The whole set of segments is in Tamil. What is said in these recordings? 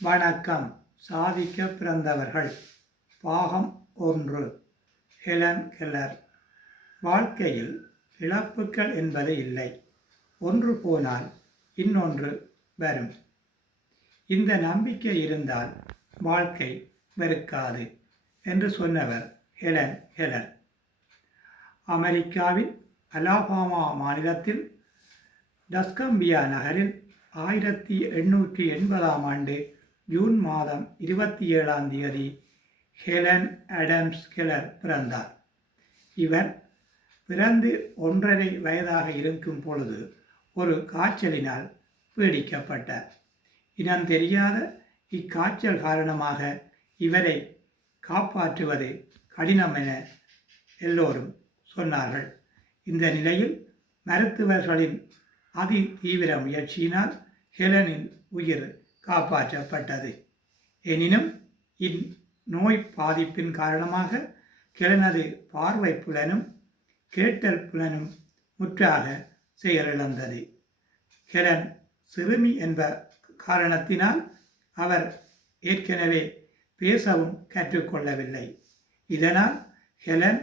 வணக்கம். சாதிக்க பிறந்தவர்கள். பாகம் 1. Helen Keller. வாழ்க்கையில் இழப்புக்கள் என்பது இல்லை. ஒன்று போனால் இன்னொன்று வரும். இந்த நம்பிக்கை இருந்தால் வாழ்க்கை வெறுக்காது என்று சொன்னவர் ஹெலன் கெல்லர். அமெரிக்காவில் அலாபாமா மாநிலத்தில் டஸ்கம்பியா நகரில் 1880 ஆண்டு ஜூன் மாதம் 27 ஹெலன் ஆடம்ஸ் கெல்லர் பிறந்தார். இவர் பிறந்து 1.5 வயதாக இருக்கும் பொழுது ஒரு காய்ச்சலினால் பீடிக்கப்பட்டார். இனம் தெரியாத இக்காய்ச்சல் காரணமாக இவரை காப்பாற்றுவது கடினம் என எல்லோரும் சொன்னார்கள். இந்த நிலையில் மருத்துவர்களின் அதி தீவிர முயற்சியினால் ஹெலனின் உயிர் காப்பாற்றப்பட்டது. எனினும் இந்நோய் பாதிப்பின் காரணமாக ஹெலனது பார்வை புலனும் கேட்டல் புலனும் முற்றாக செயலிழந்தது. ஹெலன் சிறுமி என்ற காரணத்தினால் அவர் ஏற்கனவே பேசவும் கற்றுக்கொள்ளவில்லை. இதனால் ஹெலன்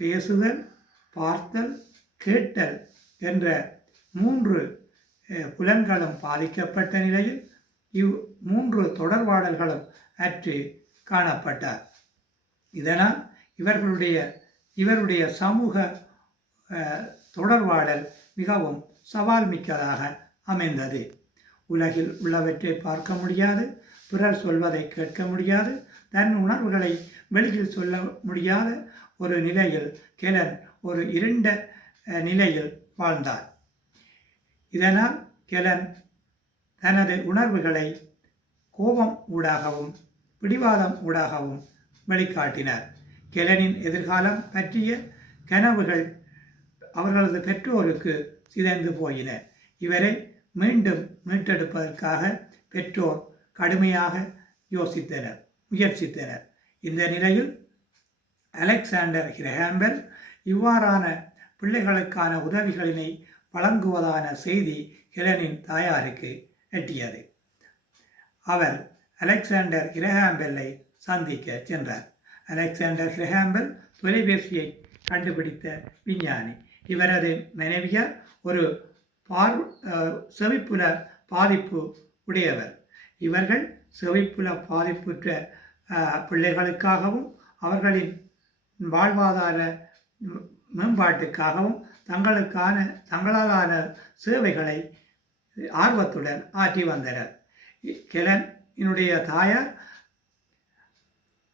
பேசுதல், பார்த்தல், கேட்டல் என்ற 3 புலன்களும் பாதிக்கப்பட்ட நிலையில் 3 தொடர்பாடல்களும் அற்று காணப்பட்டார். இதனால் இவருடைய சமூக தொடர்பாடல் மிகவும் சவால் மிக்கதாக அமைந்தது. உலகில் உள்ளவற்றை பார்க்க முடியாது, பிறர் சொல்வதை கேட்க முடியாது, தன் உணர்வுகளை வெளியில் சொல்ல முடியாத ஒரு நிலையில் ஹெலன் ஒரு இருண்ட நிலையில் வாழ்ந்தார். இதனால் ஹெலன் தனது உணர்வுகளை கோபம் ஊடாகவும் பிடிவாதம் ஊடாகவும் வெளிக்காட்டினார். ஹெலனின் எதிர்காலம் பற்றிய கனவுகள் அவர்களது பெற்றோருக்கு சிதைந்து போயின. இவரை மீண்டும் மீட்டெடுப்பதற்காக பெற்றோர் கடுமையாக முயற்சித்தனர். இந்த நிலையில் அலெக்சாண்டர் கிரஹாம் பெல் இவ்வாறான பிள்ளைகளுக்கான உதவிகளினை வழங்குவதான செய்தி ஹெலனின் தாயாருக்கு எட்டியது. அவர் அலெக்சாண்டர் கிரஹாம் பெல்லை சந்திக்க சென்றார். அலெக்சாண்டர் கிரஹாம் பெல் தொலைபேசியை கண்டுபிடித்த விஞ்ஞானி. இவரது மனைவியார் ஒரு செவிப்புல பாதிப்பு உடையவர். இவர்கள் செவிப்புல பாதிப்புற்ற பிள்ளைகளுக்காகவும் அவர்களின் வாழ்வாதார மேம்பாட்டுக்காகவும் தங்களாலான சேவைகளை ஆர்வத்துடன் ஆற்றி வந்தனர். ஹெலனினுடைய தாயார்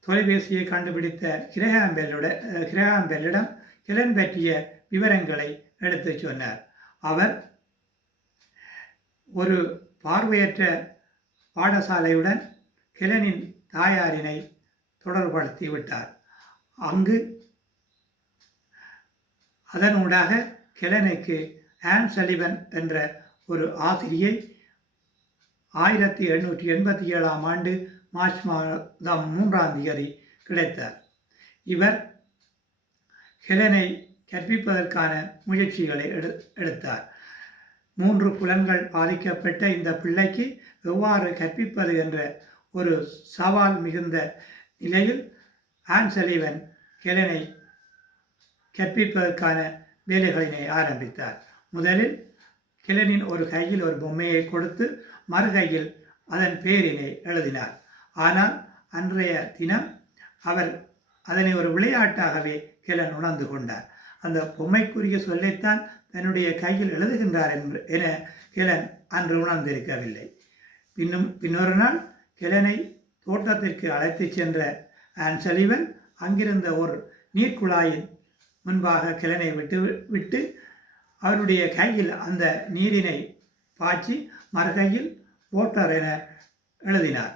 தொலைபேசியை கண்டுபிடித்த கிரஹாம் பெல்லிடம் ஹெலன் பற்றிய விவரங்களை எடுத்து சொன்னார். அவர் ஒரு பார்வையற்ற பாடசாலையுடன் ஹெலனின் தாயாரினை தொடர்படுத்தி விட்டார். அங்கு அதனூடாக ஹெலனுக்கு ஆன் சலிவன் என்ற ஒரு ஆசிரியை 1887 ஆண்டு மார்ச் மாதம் 3 கிடைத்தார். இவர் ஹெலனை கற்பிப்பதற்கான முயற்சிகளை எடுத்தார். 3 புலன்கள் பாதிக்கப்பட்ட இந்த பிள்ளைக்கு எவ்வாறு கற்பிப்பது என்ற ஒரு சவால் மிகுந்த நிலையில் ஆன் சலிவன் ஹெலனை கற்பிப்பதற்கான வேலைகளினை ஆரம்பித்தார். முதலில் ஹெலனின் ஒரு கையில் ஒரு பொம்மையை கொடுத்து மறுகையில் அதன் பெயரினை எழுதினார். ஆனால் அன்றைய தினம் அவர் அதனை ஒரு விளையாட்டாகவே ஹெலன் உணர்ந்து கொண்டார். அந்த பொம்மைக்குரிய சொல்லைத்தான் தன்னுடைய கையில் எழுதுகின்றார் என ஹெலன் அன்று உணர்ந்திருக்கவில்லை. பின்னொரு நாள் ஹெலனை தோட்டத்திற்கு அழைத்து சென்ற ஆன் சலிவன் அங்கிருந்த ஒரு நீர்க்குழாயின் முன்பாக ஹெலனை விட்டு அவருடைய கையில் அந்த நீரினை பாய்ச்சி மறுகையில் வாட்டர் என எழுதினார்.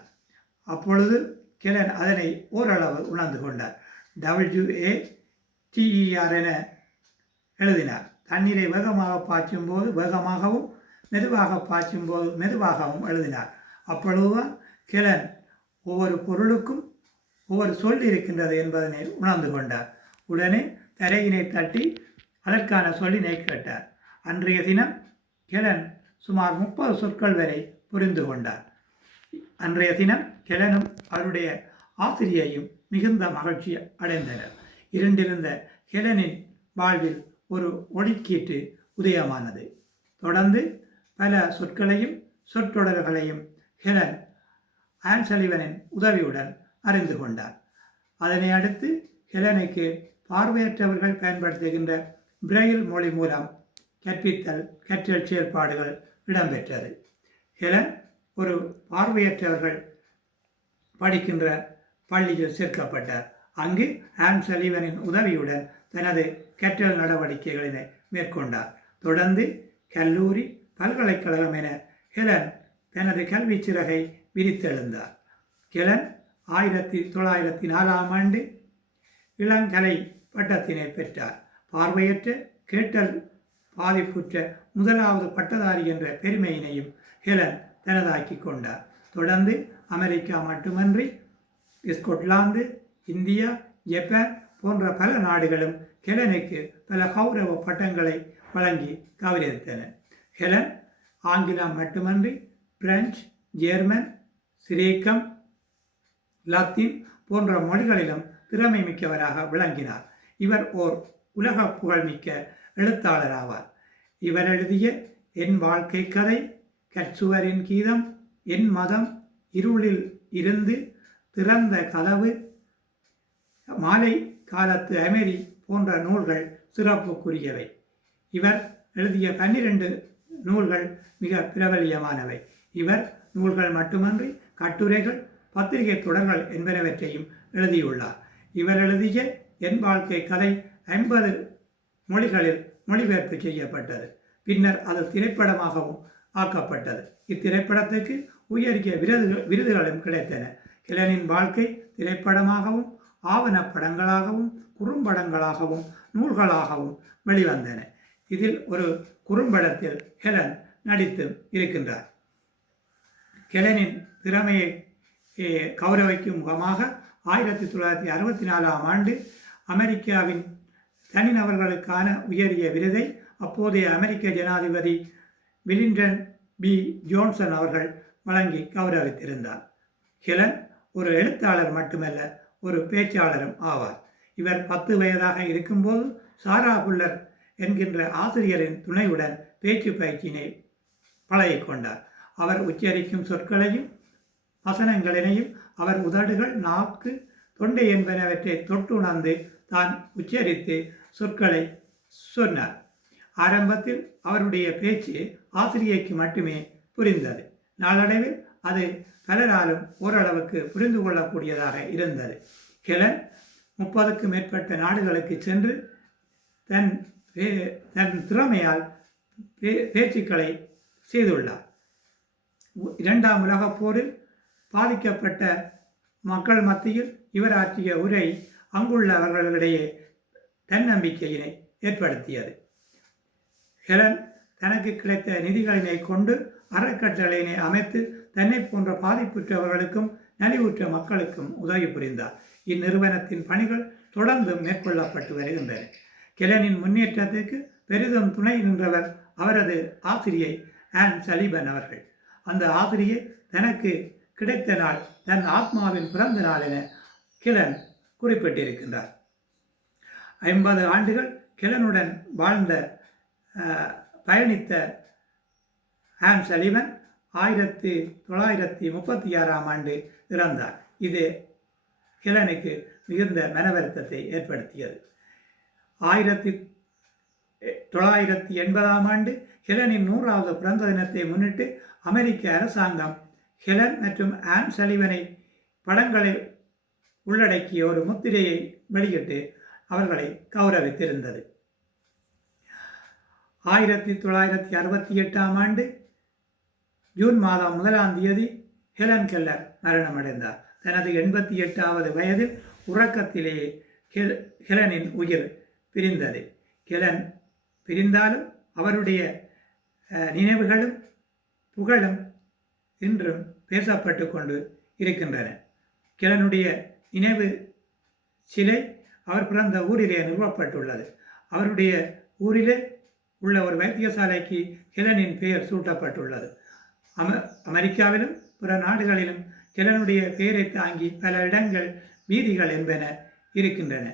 அப்பொழுது ஹெலன் அதனை ஓரளவு உணர்ந்து கொண்டார். WATER என எழுதினார். தண்ணீரை வேகமாக பாய்ச்சும் போது வேகமாகவும் மெதுவாக பாய்ச்சும் போது மெதுவாகவும் எழுதினார். அப்பொழுதுதான் ஹெலன் ஒவ்வொரு பொருளுக்கும் ஒவ்வொரு சொல் இருக்கின்றது என்பதனை உணர்ந்து கொண்டார். உடனே தரையினை தட்டி அதற்கான சொல்லினை கேட்டார். அன்றைய தினம் ஹெலன் சுமார் 30 சொற்கள் வரை புரிந்து கொண்டார். அன்றைய தினம் ஹெலனும் அவருடைய ஆசிரியையும் மிகுந்த மகிழ்ச்சி அடைந்தனர். இருண்டிருந்த ஹெலனின் வாழ்வில் ஒரு ஒளிக்கீற்று உதயமானது. தொடர்ந்து பல சொற்களையும் சொற்றொடர்களையும் ஹெலன் ஆன் சலிவனின் உதவியுடன் அறிந்து கொண்டார். அதனை அடுத்து ஹெலனுக்கு பார்வையற்றவர்கள் பயன்படுத்துகின்ற பிரெயில் மொழி மூலம் கற்றல் செயல்பாடுகள் இடம்பெற்றது. ஹெலன் ஒரு பார்வையற்றவர்கள் படிக்கின்ற பள்ளியில் சேர்க்கப்பட்டார். அங்கு ஆன் சலிவனின் உதவியுடன் தனது கற்றல் நடவடிக்கைகளை மேற்கொண்டார். தொடர்ந்து கல்லூரி, பல்கலைக்கழகம் என ஹெலன் தனது கல்வி சிறகை விரித்தெழுந்தார். ஹெலன் 1904 ஆண்டு இளங்கலை பட்டத்தினை பெற்றார். பார்வையற்ற, கேட்டல் பாதிப்புற்ற முதலாவது பட்டதாரி என்ற பெருமையினையும் ஹெலன் தனதாக்கி கொண்டார். தொடர்ந்து அமெரிக்கா மட்டுமன்றி ஸ்கொட்லாந்து, இந்தியா, ஜப்பான் போன்ற பல நாடுகளும் ஹெலனுக்கு பல கௌரவ பட்டங்களை வழங்கி கௌரவித்தன. ஹெலன் ஆங்கிலம் மட்டுமன்றி பிரெஞ்சு, ஜெர்மன், கிரேக்கம், லத்தீன் போன்ற மொழிகளிலும் திறமை மிக்கவராக விளங்கினார். இவர் ஓர் உலக புகழ்மிக்க எழுத்தாளர் ஆவார். இவர் எழுதிய என் வாழ்க்கை கதை, கற்சுவரின் கீதம், என் மதம், இருளில் இருந்து திறந்த கதவு, மாலை காலத்து அமெரி போன்ற நூல்கள் சிறப்புக்குரியவை. இவர் எழுதிய 12 நூல்கள் மிக பிரபல்யமானவை. இவர் நூல்கள் மட்டுமன்றி கட்டுரைகள், பத்திரிகை தொடர்கள் என்பனவற்றையும் எழுதியுள்ளார். இவர் எழுதிய என் வாழ்க்கை கதை 50 மொழிகளில் மொழிபெயர்ப்பு செய்யப்பட்டது. பின்னர் அது திரைப்படமாகவும் ஆக்கப்பட்டது. இத்திரைப்படத்துக்கு உயரிய விருதுகளும் கிடைத்தன. ஹெலனின் வாழ்க்கை திரைப்படமாகவும், ஆவணப்படங்களாகவும், குறும்படங்களாகவும், நூல்களாகவும் வெளிவந்தன. இதில் ஒரு குறும்படத்தில் ஹெலன் நடித்து இருக்கின்றார். ஹெலனின் திறமையை கௌரவிக்கும் முகமாக 1964 ஆண்டு அமெரிக்காவின் தனிநபர்களுக்கான உயரிய விருதை அப்போதைய அமெரிக்க ஜனாதிபதி வில்லிங்டன் பி. ஜோன்சன் அவர்கள் வழங்கி கௌரவித்திருந்தார். ஹெலன் ஒரு எழுத்தாளர் மட்டுமல்ல, ஒரு பேச்சாளரும் ஆவார். இவர் 10 வயதாக இருக்கும்போது சாரா புல்லர் என்கின்ற ஆசிரியரின் துணையுடன் பேச்சு பயிற்சியினை பழகிக்கொண்டார். அவர் உச்சரிக்கும் சொற்களையும் வசனங்களினையும் அவர் உதடுகள், நாக்கு, தொண்டை என்பனவற்றை தொட்டுணர்ந்து தான் உச்சரித்து சொற்களை சொன்னார். ஆரம்பத்தில் அவருடைய பேச்சு ஆசிரியைக்கு மட்டுமே புரிந்தது. நாளடைவில் அது பலராலும் ஓரளவுக்கு புரிந்து கொள்ளக்கூடியதாக இருந்தது. ஹெலன் 30க்கும் மேற்பட்ட நாடுகளுக்கு சென்று தன் திறமையால் பேச்சுக்களை செய்துள்ளார். 2ஆம் உலகப் போரில் பாதிக்கப்பட்ட மக்கள் மத்தியில் இவர் ஆற்றிய உரை அங்குள்ளவர்களிடையே தன்னம்பிக்கையினை ஏற்படுத்தியது. ஹெலன் தனக்கு கிடைத்த நிதிகளினை கொண்டு அறக்கட்டளையினை அமைத்து தன்னை போன்ற பாதிப்புற்றவர்களுக்கும் நலிவுற்ற மக்களுக்கும் உதவி புரிந்தார். இந்நிறுவனத்தின் பணிகள் தொடர்ந்து மேற்கொள்ளப்பட்டு வருகின்றன. ஹெலனின் முன்னேற்றத்திற்கு பெரிதும் துணை நின்றவர் அவரது ஆசிரியை ஆன் சலிவன் அவர்கள். அந்த ஆசிரியை தனக்கு கிடைத்த நாள் தன் ஆத்மாவின் பிறந்த நாள் என ஹெலன் குறிப்பிட்டிருக்கின்றார். 50 ஆண்டுகள் ஹெலனுடன் பயணித்த ஆன் சலிவன் 1936 ஆண்டு இறந்தார். இது ஹெலனுக்கு மிகுந்த மனவருத்தத்தை ஏற்படுத்தியது. 1980 ஆண்டு ஹெலனின் 100வது பிறந்த தினத்தை முன்னிட்டு அமெரிக்க அரசாங்கம் ஹெலன் மற்றும் ஆன் சலிவனை படங்களை உள்ளடக்கிய ஒரு முத்திரையை வெளியிட்டு அவர்களை கௌரவித்திருந்தது. 1968 ஆண்டு ஜூன் மாதம் 1ஆம் தேதி ஹெலன் கெல்லர் மரணமடைந்தார். தனது 88வது வயதில் உறக்கத்திலேயே ஹெலனின் உயிர் பிரிந்தது. ஹெலன் பிரிந்தாலும் அவருடைய நினைவுகளும் புகழும் இன்றும் பேசப்பட்டு கொண்டு இருக்கின்றன. ஹெலனுடைய நினைவு சிலை அவர் பிறந்த ஊரிலே நிறுவப்பட்டுள்ளது. அவருடைய ஊரிலே உள்ள ஒரு வைத்தியசாலைக்கு ஹெலனின் பெயர் சூட்டப்பட்டுள்ளது. அமெரிக்காவிலும் பிற நாடுகளிலும் கெலனுடைய பெயரை தாங்கி பல இடங்கள் வீதிகள் என்பன இருக்கின்றன.